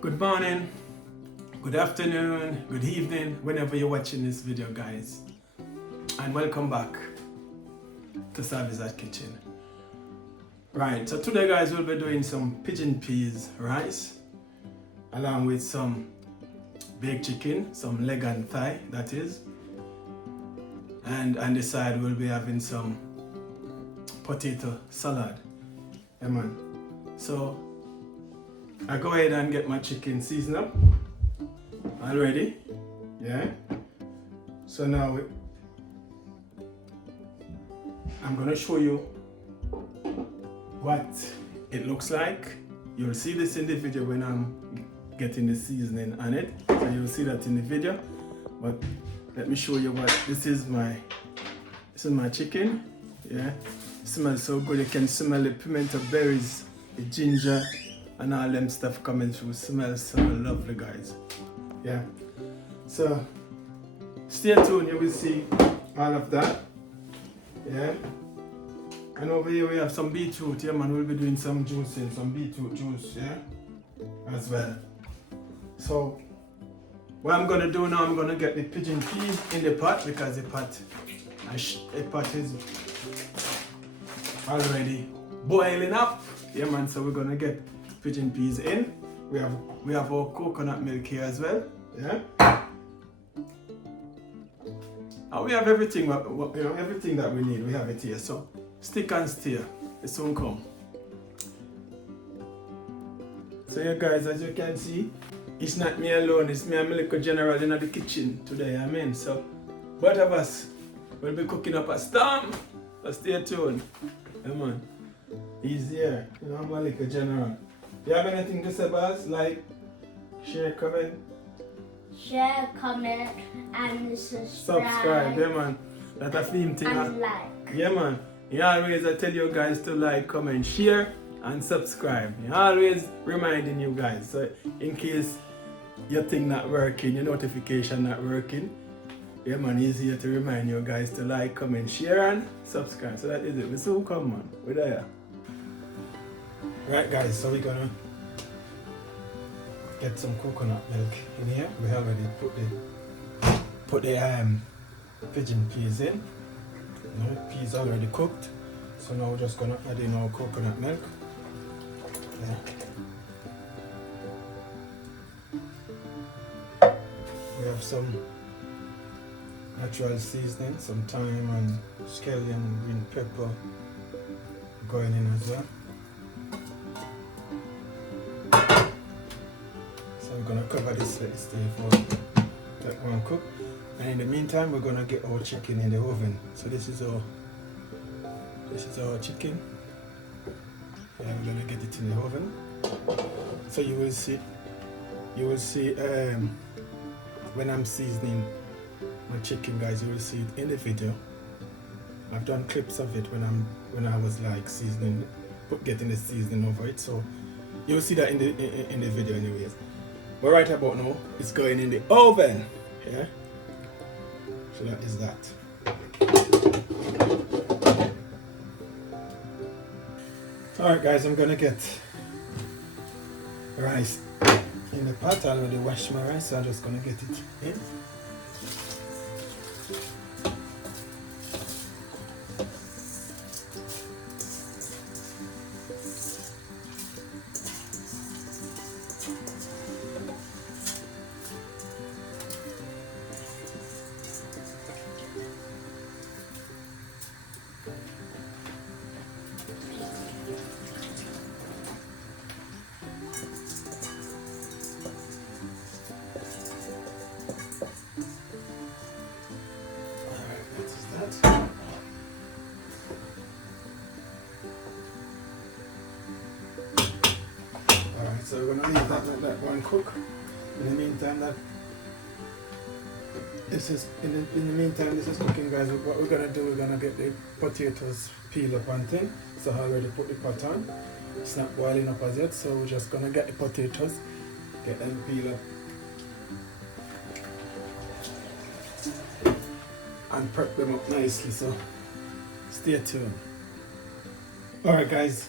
Good morning, good afternoon, good evening, whenever you're watching this video, guys. And welcome back to Salad Kitchen. Right, so today, guys, we'll be doing some pigeon peas rice, along with some baked chicken, some leg and thigh, that is. And on the side, we'll be having some potato salad. Yeah, man. So I go ahead and get my chicken seasoned up already. Yeah. So now I'm gonna show you what it looks like. You'll see this in the video when I'm getting the seasoning on it. So you'll see that in the video. But let me show you what this is my chicken. Yeah. It smells so good. You can smell the pimento berries, the ginger, and all them stuff coming through. Smells so lovely, guys. Yeah. So stay tuned, you will see all of that. Yeah. And over here we have some beetroot. Yeah, man, we'll be doing some juicing, some beetroot juice, yeah, as well. So what I'm gonna do now, I'm gonna get the pigeon peas in the pot, because the pot is already boiling up. Yeah, man. So we're gonna get pigeon peas in. We have our coconut milk here as well. Yeah. And we have everything, you know, everything that we need. We have it here. So stick and steer. It soon come. So yeah, guys, as you can see, it's not me alone. It's me and my little general in the kitchen today. I mean, so both of us will be cooking up a storm. So stay tuned. Come on. He's here. You know, my little general. You have anything to say, boss? Like, share, comment? Share, comment, and Subscribe, yeah, man. That's a theme thing. And like. Yeah, man. You always I tell you guys to like, comment, share, and subscribe. You always reminding you guys. So in case your thing not working, your notification not working, yeah, man, it's here to remind you guys to like, comment, share, and subscribe. So that is it. We soon come, man. We're there. Right, guys, so we're gonna get some coconut milk in here. We already put the pigeon peas in. You know, peas already cooked. So now we're just gonna add in our coconut milk. Yeah. We have some natural seasoning, some thyme and scallion, green pepper going in as well. So we're gonna cover this, let it stay for that one cook. And in the meantime, we're gonna get our chicken in the oven. So this is our chicken. Yeah, we're gonna get it in the oven. So you will see when I'm seasoning my chicken, guys. You will see it in the video. I've done clips of it when I was like seasoning getting the seasoning over it. So you'll see that in the video anyways. But right about now, it's going in the oven. Yeah. So that is that. Alright guys, I'm gonna get rice in the pot. I already washed my rice, so I'm just gonna get it in. So we're gonna leave that like that one cook. In the meantime, this is cooking, guys. What we're gonna do, we're gonna get the potatoes peeled up and thing. So I already put the pot on. It's not boiling up as yet, so we're just gonna get the potatoes, get them peeled up, and prep them up nicely. So stay tuned. Alright guys,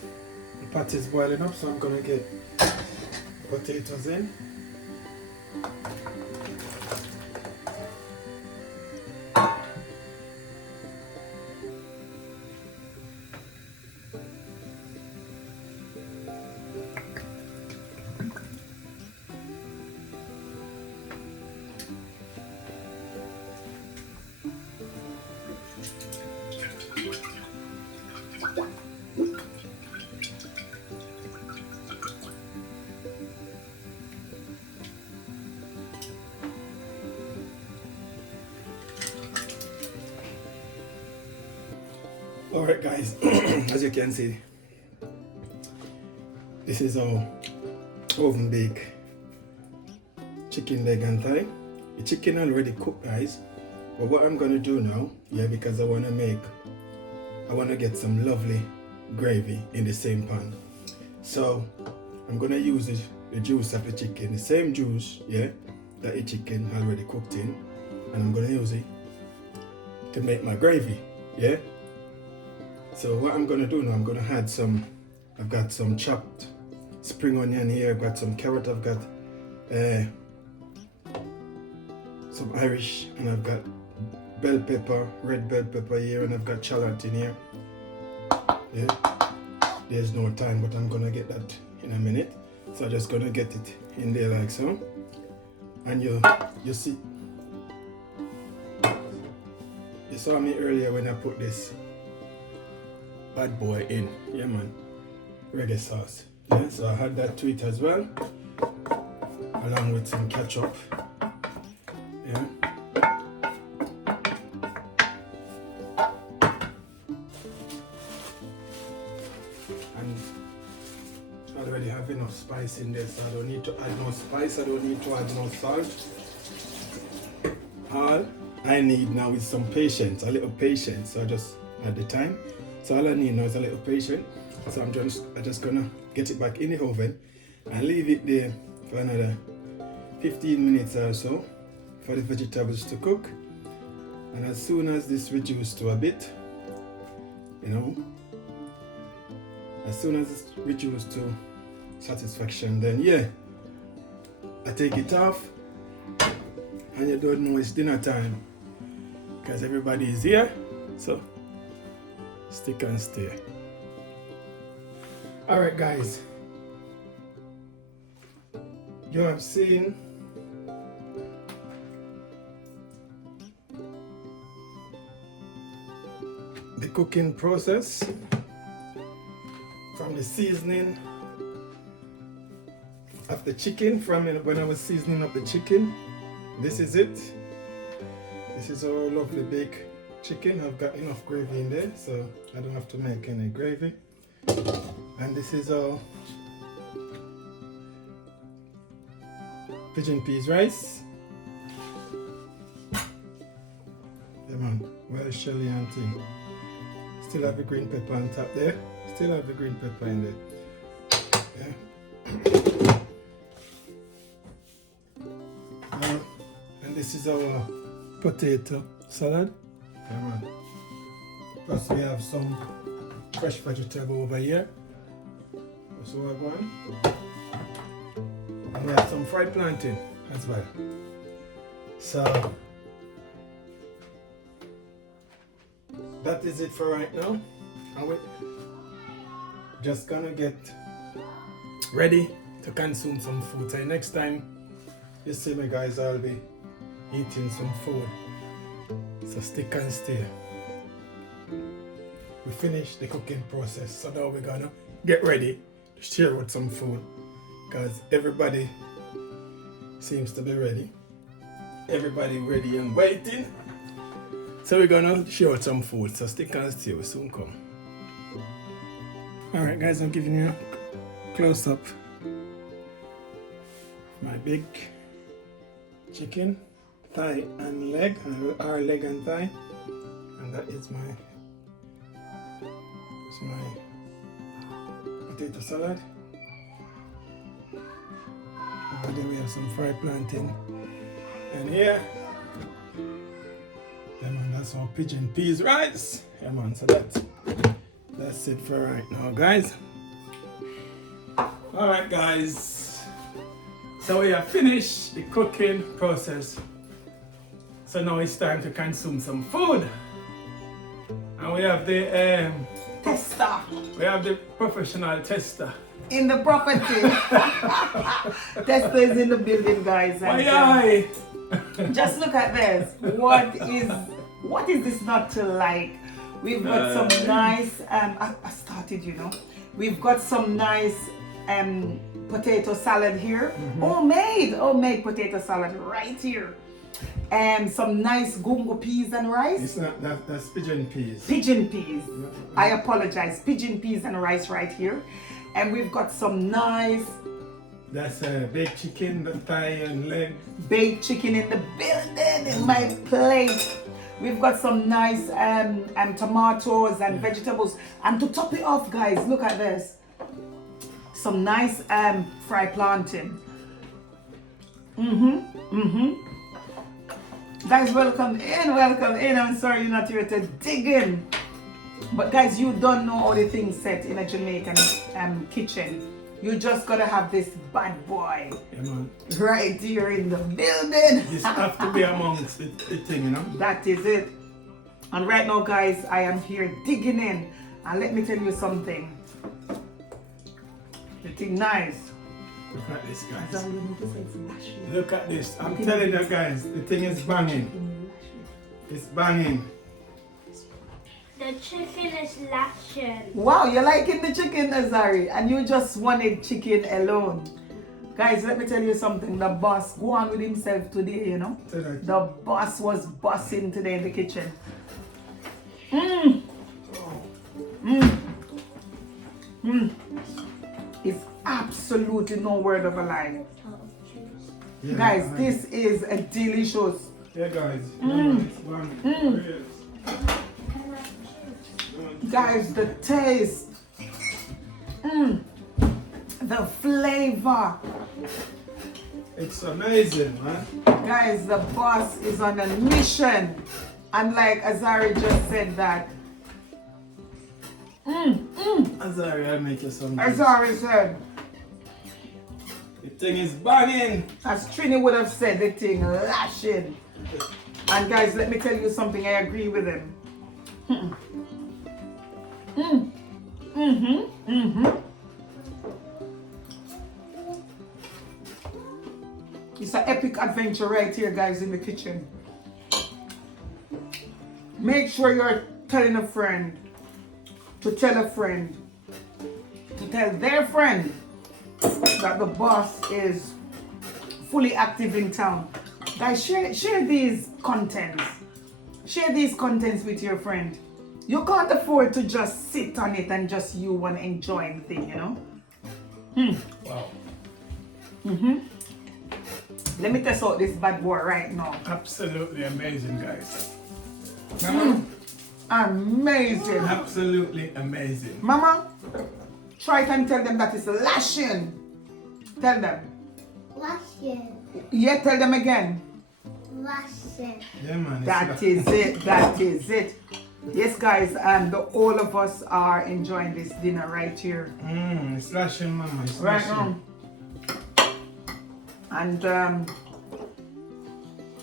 the pot is boiling up, so I'm gonna get potatoes in. Alright guys, as you can see, this is our oven baked chicken leg and thigh. The chicken already cooked, guys, but what I'm gonna do now, because I wanna get some lovely gravy in the same pan. So I'm gonna use the juice of the chicken, the same juice that the chicken already cooked in, and I'm gonna use it to make my gravy. So what I'm gonna do now, I'm gonna add I've got some chopped spring onion here, I've got some carrot, I've got some Irish, and I've got bell pepper, red bell pepper here, and I've got shallot in here. There's no time, but I'm gonna get that in a minute. So I'm just gonna get it in there like so. And you see, you saw me earlier when I put this bad boy in, man, reggae sauce. So I had that to it as well, along with some ketchup. And I already have enough spice in there, so I don't need to add no spice, I don't need to add no salt. All I need now is some patience, a little patience. So I just at the time. So all I need now is a little patience. So I'm just gonna get it back in the oven and leave it there for another 15 minutes or so for the vegetables to cook. And as soon as this reduces to a bit, as soon as it's reduced to satisfaction, then I take it off, and you don't know it's dinner time because everybody is here. So stick and stay. Alright guys, you have seen the cooking process from the seasoning of the chicken, from when I was seasoning up the chicken. This is it. This is our lovely baked chicken. I've got enough gravy in there, so I don't have to make any gravy. And this is our pigeon peas rice. Man, well, shelly and thing. Still have the green pepper on top there. still have the green pepper in there. Yeah. And this is our potato salad. Come on. Plus we have some fresh vegetable over here. That's what we're going. And we have some fried plantain as well. So that is it for right now. And we're just gonna get ready to consume some food. So next time you see me, guys, I'll be eating some food. So stick and stay. We finished the cooking process, so now we're gonna get ready to share with some food, because everybody seems to be ready. Everybody ready and waiting. So we're gonna share with some food, so stick and stay, we'll soon come. Alright guys, I'm giving you a close up. My big chicken, thigh and leg, our leg and thigh. And that is my potato salad. And then we have some fried plantain. And here, yeah man, that's our pigeon peas rice. Yeah man, so that's it for right now, guys. Alright guys, so we have finished the cooking process. So now it's time to consume some food. And we have the tester. We have the professional tester. In the property. Tester is in the building, guys. And, just look at this. What is this not to like? We've got some nice, I started, you know. We've got some nice potato salad here. Homemade potato salad right here. And some nice gungo peas and rice. It's not that's pigeon peas. Pigeon peas. I apologize. Pigeon peas and rice right here. And we've got some nice. That's baked chicken, the thigh and leg. Baked chicken in the building in my plate. We've got some nice tomatoes and vegetables. And to top it off, guys, look at this. Some nice fried plantain. Guys, welcome in. I'm sorry you're not here to dig in. But guys, you don't know how the things set in a Jamaican kitchen. You just gotta have this bad boy right here in the building. You have to be amongst the thing, you know? That is it. And right now, guys, I am here digging in. And let me tell you something. The thing nice. Look at this, guys. Look at this. I'm telling you, guys, the thing is banging. It's banging. The chicken is lashing. Wow, you're liking the chicken, Azari, and you just wanted chicken alone. Guys, let me tell you something. The boss go on with himself today, you know. The boss was bossing today in the kitchen. It's absolutely no word of a lie. Yeah, guys, this is a delicious. Yeah, guys. Guys, the taste, the flavor. It's amazing, man. Guys, the boss is on a mission. And like Azari just said that. Azari, I'll make you some. Azari said. The thing is banging. As Trini would have said, the thing lashing. And guys, let me tell you something. I agree with him. It's an epic adventure right here, guys, in the kitchen. Make sure you're telling a friend to tell a friend to tell their friend that the boss is fully active in town. Guys, share these contents. Share these contents with your friend. You can't afford to just sit on it and just you want to enjoy the thing, you know? Wow. Let me test out this bad boy right now. Absolutely amazing, guys. Amazing. Absolutely amazing. Mama, Try it and tell them that it's lashing. Tell them. Lashing. Yeah, tell them again. Lashing. Yeah, man. That is it. That is it. Yes, guys, all of us are enjoying this dinner right here. It's lashing, mama. It's Right lashing. now. And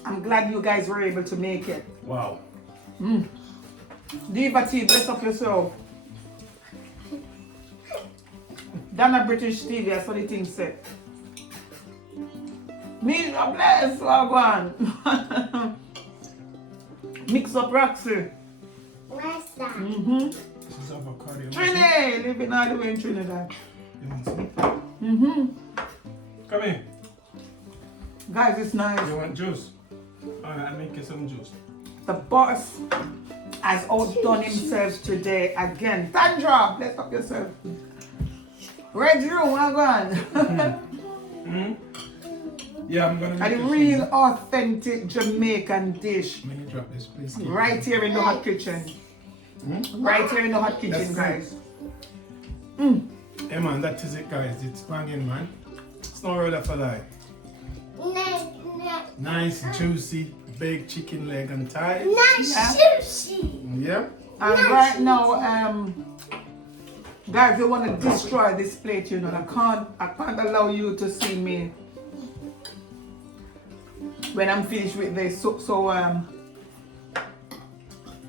I'm glad you guys were able to make it. Wow. Diva T, bless up yourself. Dana British TV, that's what the thing said. Me, God bless, Wagwan. Mix up Roxy. Where's that? This is avocado. Trinidad, living all the way in Trinidad. You want some? Come here. Guys, it's nice. You want juice? Alright, I'll make you some juice. The boss has outdone himself today again. Tandra, bless up yourself. Red room, Wagwan. Yeah, I'm gonna make And a you real some. authentic Jamaican dish. May you drop this, please? Right here in the hot kitchen. Right here in the hot kitchen, That's guys. Hey man, that is it guys. It's banging, man. It's not really for lie. Nice, juicy, baked chicken leg and thighs. Nice sushi. Yeah. And right now, guys, you want to destroy this plate, you know. I can't allow you to see me when I'm finished with this. So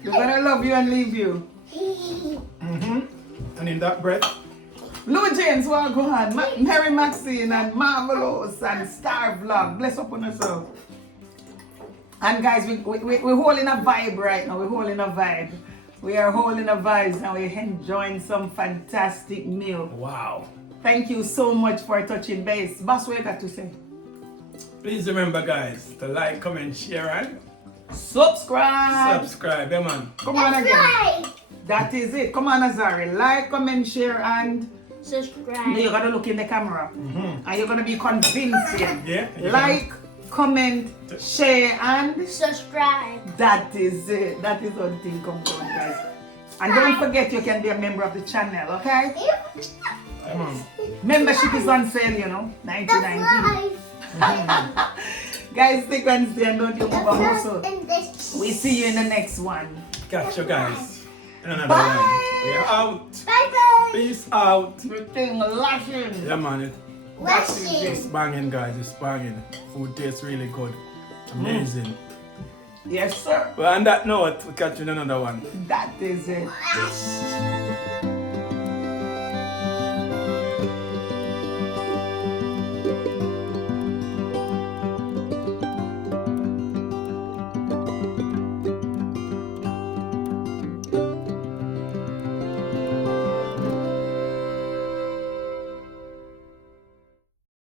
we're gonna love you and leave you. And in that breath, Lou James, what go on? Mary Maxine and Marvelous and Star Vlog. Bless up on yourself. And guys, we're holding a vibe right now. We're holding a vibe. We are holding a vibe and we're enjoying some fantastic meal. wow. Thank you so much for touching base. Boss, what you got to say? Please remember guys to like, comment, share and Subscribe. subscribe. Yeah man. Come on That's again. right. That is it. Come on, Azari. Like, comment, share, and Subscribe. you're gonna look in the camera. And you're gonna be convincing. Yeah. Like, comment, share, and Subscribe. that is it. That is how the thing comes on, guys. And don't forget you can be a member of the channel, okay? Yeah man. Membership is on sale, you know. 99. Right. Guys, stick and stay and don't you move a muscle. And this. We see you in the next one. Catch you guys in another Bye. one. We are out. Bye bye. Peace out. Everything lashing. Yeah man. It's Washing. banging guys. It's banging. Food tastes really good. Amazing. Yes, sir. Well, on that note, we'll catch you in another one. That is it. Wash.